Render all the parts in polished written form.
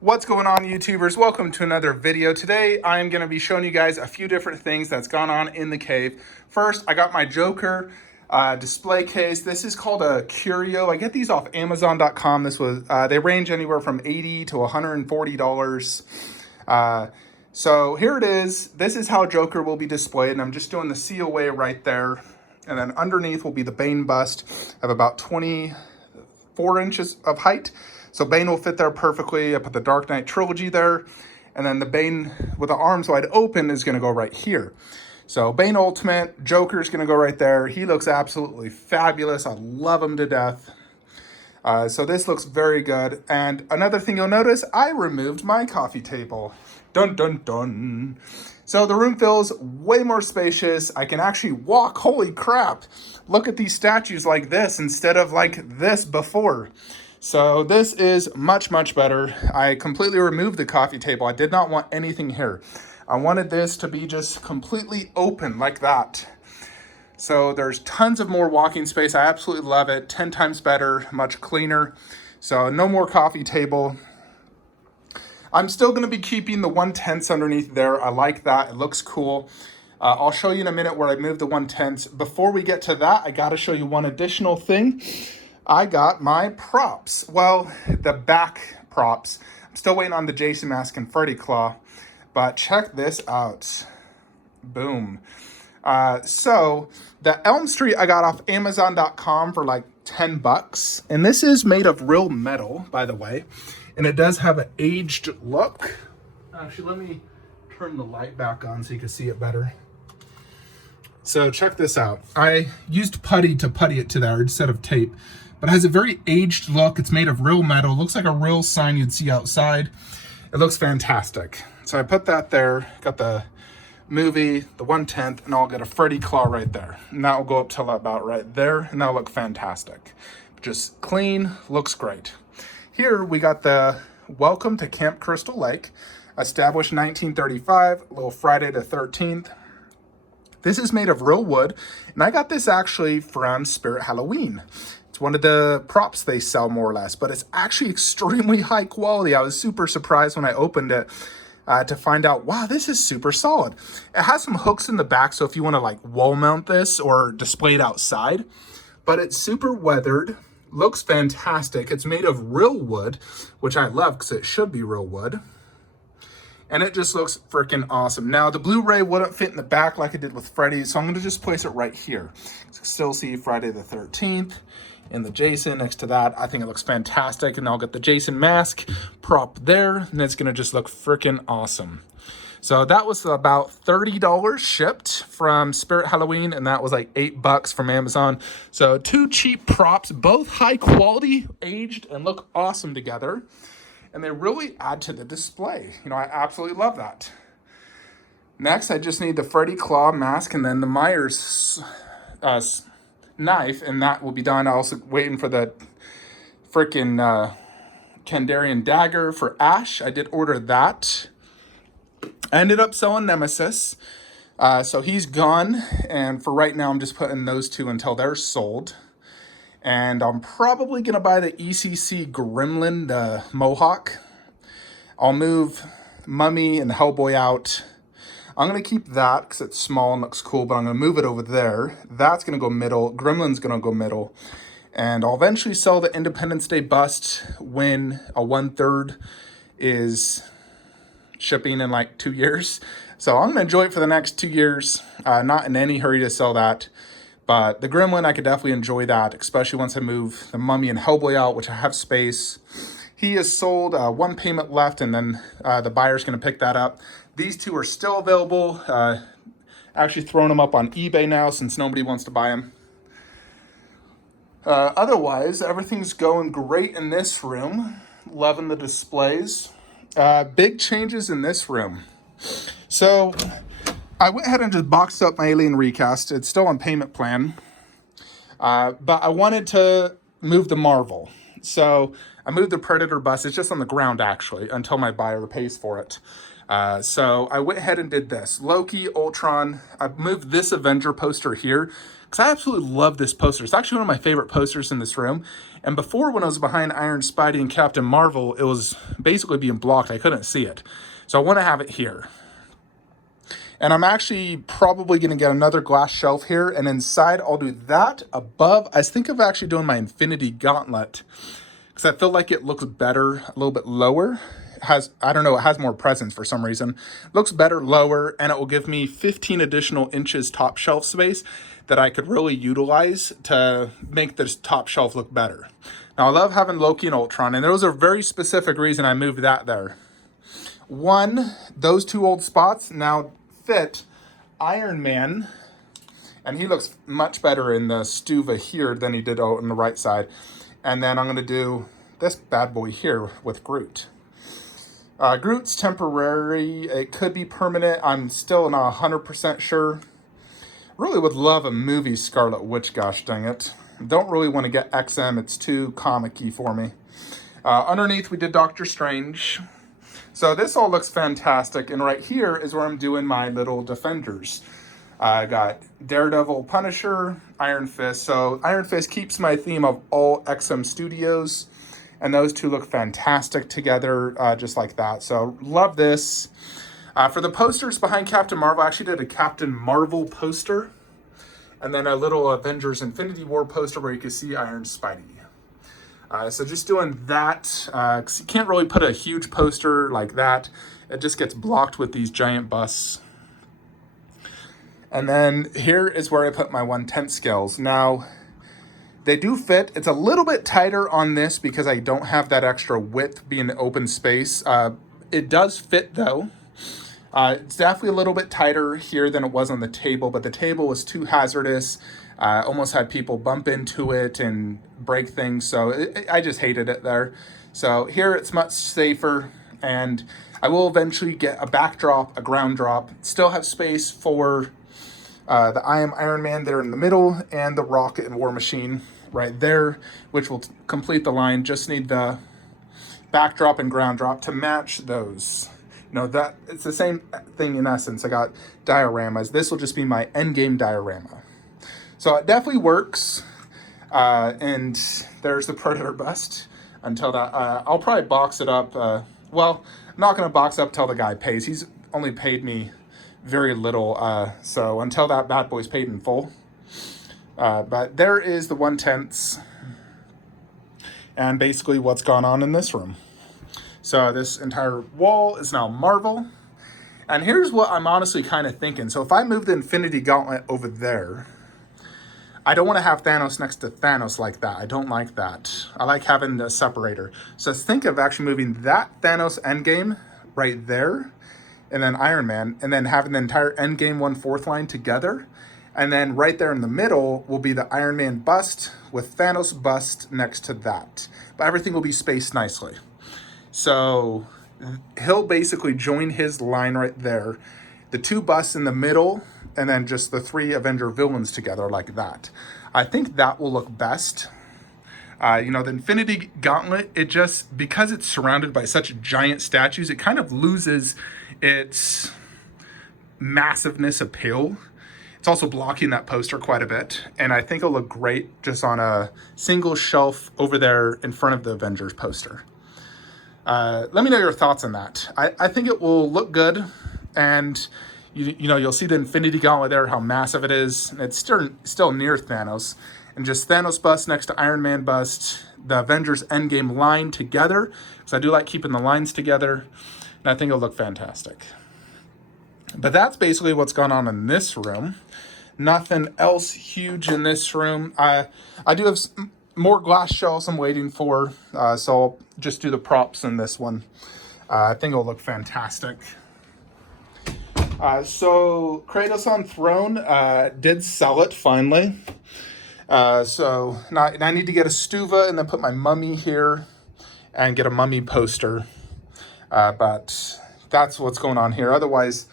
What's going on, YouTubers? Welcome to another video. Today I'm going to be showing you guys a few different things that's gone on in the cave. First, I got my Joker display case. This is called a Curio. I get these off Amazon.com. This was they range anywhere from $80 to $140. So here it is. This is how Joker will be displayed, and I'm just doing the COA right there. And then underneath will be the Bane bust of about 24 inches of height. So Bane will fit there perfectly. I put the Dark Knight trilogy there. And then the Bane with the arms wide open is going to go right here. So Bane Ultimate, Joker's going to go right there. He looks absolutely fabulous. I love him to death. So this looks very good. And another thing you'll notice, I removed my coffee table. Dun, dun, dun. So the room feels way more spacious. I can actually walk. Holy crap. Look at these statues like this instead of like this before. So this is much, much better. I completely removed the coffee table. I did not want anything here. I wanted this to be just completely open like that. So there's tons of more walking space. I absolutely love it. 10 times better, much cleaner. So no more coffee table. I'm still going to be keeping the 1/10 underneath there. I like that. It looks cool. I'll show you in a minute where I moved the 1/10. Before we get to that, I got to show you one additional thing. I got my props. Well, the back props. I'm still waiting on the Jason mask and Freddy Claw, but check this out. Boom. So the Elm Street I got off Amazon.com for like 10 bucks. And this is made of real metal, by the way. And it does have an aged look. Actually, let me turn the light back on so you can see it better. So check this out. I used putty to putty it to there instead of tape. But it has a very aged look. It's made of real metal. It looks like a real sign you'd see outside. It looks fantastic. So I put that there. Got the movie, the 1/10, and I'll get a Freddy Claw right there. And that will go up till about right there, and that'll look fantastic. Just clean, looks great. Here we got the Welcome to Camp Crystal Lake, established 1935, little Friday the 13th. This is made of real wood, and I got this actually from Spirit Halloween. It's one of the props they sell more or less, but it's actually extremely high quality. I was super surprised when I opened it to find out, wow, this is super solid. It has some hooks in the back, so if you want to like wall mount this or display it outside, but it's super weathered, looks fantastic. It's made of real wood, which I love because it should be real wood. And it just looks freaking awesome. Now, the Blu-ray wouldn't fit in the back like it did with Freddy, so I'm going to just place it right here. Still see Friday the 13th and the Jason next to that. I think it looks fantastic, and I'll get the Jason mask prop there, and it's going to just look freaking awesome. So that was about $30 shipped from Spirit Halloween, and that was like $8 from Amazon. So two cheap props, both high quality, aged, and look awesome together. And they really add to the display. You know, I absolutely love that. Next, I just need the Freddy Claw mask and then the Myers knife, and that will be done. I'm also waiting for the freaking Kandarian dagger for Ash. I did order that. I ended up selling Nemesis. So he's gone. And for right now, I'm just putting those two until they're sold. And I'm probably going to buy the ECC Gremlin, the Mohawk. I'll move Mummy and Hellboy out. I'm going to keep that because it's small and looks cool, but I'm going to move it over there. That's going to go middle. Gremlin's going to go middle. And I'll eventually sell the Independence Day bust when a 1/3 is shipping in like 2 years. So I'm going to enjoy it for the next 2 years. Not in any hurry to sell that. But the Gremlin, I could definitely enjoy that, especially once I move the Mummy and Hellboy out, which I have space. He is sold, one payment left, and then the buyer's going to pick that up. These two are still available. Actually throwing them up on eBay now since nobody wants to buy them. Otherwise, everything's going great in this room. Loving the displays. Big changes in this room. So I went ahead and just boxed up my Alien Recast. It's still on payment plan. But I wanted to move the Marvel. So I moved the Predator bust. It's just on the ground, actually, until my buyer pays for it. So I went ahead and did this. Loki, Ultron. I moved this Avenger poster here because I absolutely love this poster. It's actually one of my favorite posters in this room. And before, when I was behind Iron Spidey and Captain Marvel, it was basically being blocked. I couldn't see it. So I want to have it here. And I'm actually probably going to get another glass shelf here. And inside, I'll do that. Above, I think of actually doing my Infinity Gauntlet, because I feel like it looks better a little bit lower. It has, I don't know, it has more presence for some reason. It looks better lower, and it will give me 15 additional inches top shelf space that I could really utilize to make this top shelf look better. Now, I love having Loki and Ultron, and there was a very specific reason I moved that there. One, those two old spots now fit Iron Man, and he looks much better in the Stuva here than he did on the right side. And then I'm going to do this bad boy here with Groot. Groot's temporary. It could be permanent. I'm still not 100% sure. Really would love a movie Scarlet Witch, gosh dang it. Don't really want to get XM. It's too comic-y for me. Underneath, we did Doctor Strange. So this all looks fantastic. And right here is where I'm doing my little Defenders. I got Daredevil, Punisher, Iron Fist. So Iron Fist keeps my theme of all XM Studios. And those two look fantastic together, just like that. So love this. For the posters behind Captain Marvel, I actually did a Captain Marvel poster. And then a little Avengers Infinity War poster where you can see Iron Spidey. So just doing that, 'cause you can't really put a huge poster like that. It just gets blocked with these giant busts. And then here is where I put my 1/10 scales. Now, they do fit. It's a little bit tighter on this because I don't have that extra width being open space. It does fit though. It's definitely a little bit tighter here than it was on the table, but the table was too hazardous. Almost had people bump into it and break things, so I just hated it there. So here it's much safer, and I will eventually get a backdrop, a ground drop, still have space for the I Am Iron Man there in the middle, and the Rocket and War Machine right there, which will complete the line. Just need the backdrop and ground drop to match those. You know, that it's the same thing in essence. I got dioramas. This will just be my endgame diorama. So it definitely works. And there's the Predator bust. Until that, I'll probably box it up. Well, I'm not going to box up till the guy pays. He's only paid me very little. So until that bad boy's paid in full. But there is the 1/10. And basically what's gone on in this room. So this entire wall is now Marvel. And here's what I'm honestly kind of thinking. So if I move the Infinity Gauntlet over there, I don't want to have Thanos next to Thanos like that. I don't like that. I like having the separator. So think of actually moving that Thanos Endgame right there, and then Iron Man, and then having the entire Endgame 1/4 line together. And then right there in the middle will be the Iron Man bust with Thanos bust next to that. But everything will be spaced nicely. So he'll basically join his line right there. The two busts in the middle, and then just the three Avenger villains together like that. I think that will look best. You know, the Infinity Gauntlet, it just, because it's surrounded by such giant statues, it kind of loses its massiveness appeal. It's also blocking that poster quite a bit. And I think it'll look great just on a single shelf over there in front of the Avengers poster. Let me know your thoughts on that. I think it will look good. And you know, you'll see the Infinity Gauntlet there, how massive it is. It's still near Thanos. And just Thanos bust next to Iron Man bust, the Avengers Endgame line together. Because I do like keeping the lines together. And I think it'll look fantastic. But that's basically what's gone on in this room. Nothing else huge in this room. I do have more glass shelves I'm waiting for. So I'll just do the props in this one. I think it'll look fantastic. So Kratos on Throne did sell it finally. So now I need to get a Stuva and then put my mummy here and get a mummy poster. But that's what's going on here. Otherwise,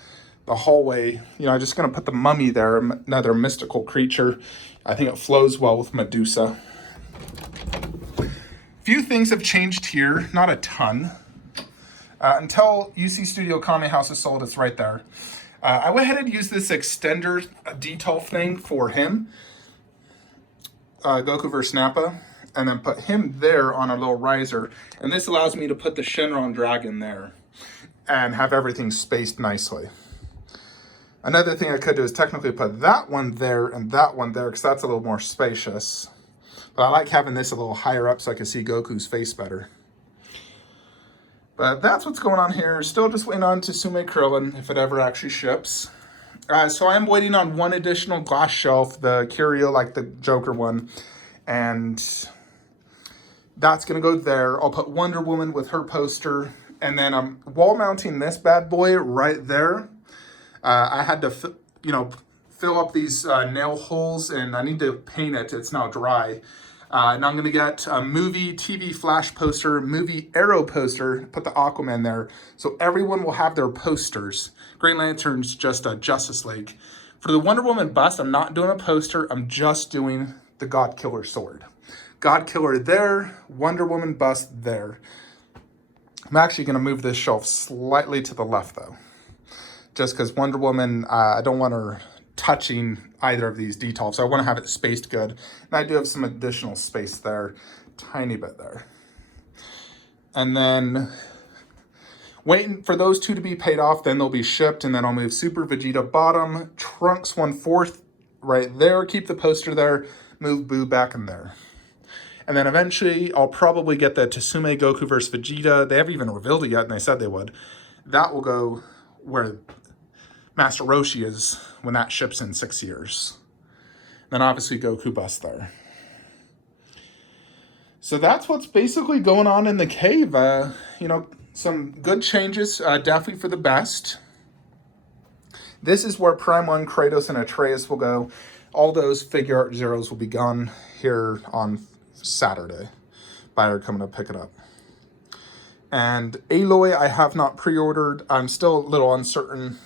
the hallway, you know, I'm just going to put the mummy there, another mystical creature. I think it flows well with Medusa. Few things have changed here, not a ton. Until UC Studio Kame House is sold, it's right there. I went ahead and used this extender detail thing for him. Goku vs. Nappa, and then put him there on a little riser. And this allows me to put the Shenron Dragon there and have everything spaced nicely. Another thing I could do is technically put that one there and that one there, because that's a little more spacious. But I like having this a little higher up so I can see Goku's face better. But that's what's going on here. Still just waiting on Tsume Krillin, if it ever actually ships. So I am waiting on one additional glass shelf, the Curio, like the Joker one. And that's going to go there. I'll put Wonder Woman with her poster. And then I'm wall mounting this bad boy right there. I had to, fill up these nail holes, and I need to paint it. It's now dry. And I'm going to get a movie TV Flash poster, movie Arrow poster, put the Aquaman there. So everyone will have their posters. Green Lantern's just a Justice League. For the Wonder Woman bust, I'm not doing a poster. I'm just doing the God Killer sword. God Killer there, Wonder Woman bust there. I'm actually going to move this shelf slightly to the left, though. Just because Wonder Woman, I don't want her touching either of these details. So I want to have it spaced good. And I do have some additional space there, tiny bit there. And then waiting for those two to be paid off, then they'll be shipped, and then I'll move Super Vegeta bottom, Trunks 1/4 right there, keep the poster there, move Boo back in there. And then eventually I'll probably get the Tsume Goku vs. Vegeta. They haven't even revealed it yet, and they said they would. That will go where Master Roshi is when that ships in 6 years. Then obviously Goku bust there. So that's what's basically going on in the cave. Some good changes, definitely for the best. This is where Prime 1, Kratos, and Atreus will go. All those figure art zeros will be gone here on Saturday. Buyer coming to pick it up. And Aloy, I have not pre-ordered. I'm still a little uncertain.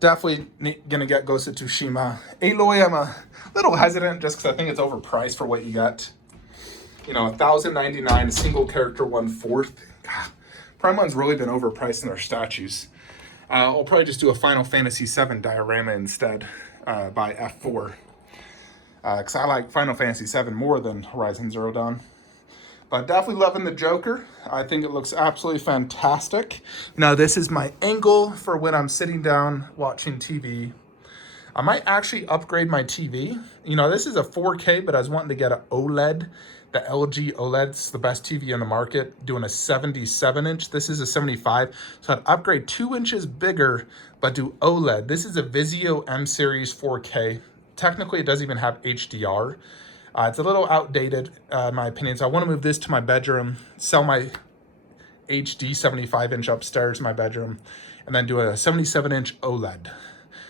Definitely gonna get Ghost of Tsushima. Aloy, I'm a little hesitant just because I think it's overpriced for what you get. $1,099, a single character 1/4. God, Prime 1's really been overpriced in their statues. I'll probably just do a Final Fantasy VII diorama instead by F4. Because I like Final Fantasy VII more than Horizon Zero Dawn. But definitely loving the Joker. I think it looks absolutely fantastic. Now this is my angle for when I'm sitting down watching TV. I might actually upgrade my TV. This is a 4K, but I was wanting to get an OLED. The LG OLED's the best TV on the market, doing a 77-inch. This is a 75. So I'd upgrade 2 inches bigger, but do OLED. This is a Vizio M Series 4K. Technically, it doesn't even have HDR. It's a little outdated, in my opinion. So I want to move this to my bedroom, sell my HD 75-inch upstairs in my bedroom, and then do a 77-inch OLED.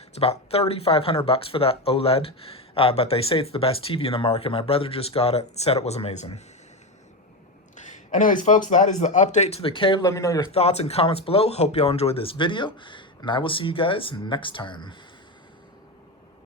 It's about $3,500 for that OLED, but they say it's the best TV in the market. My brother just got it, said it was amazing. Anyways, folks, that is the update to the cave. Let me know your thoughts and comments below. Hope y'all enjoyed this video, and I will see you guys next time.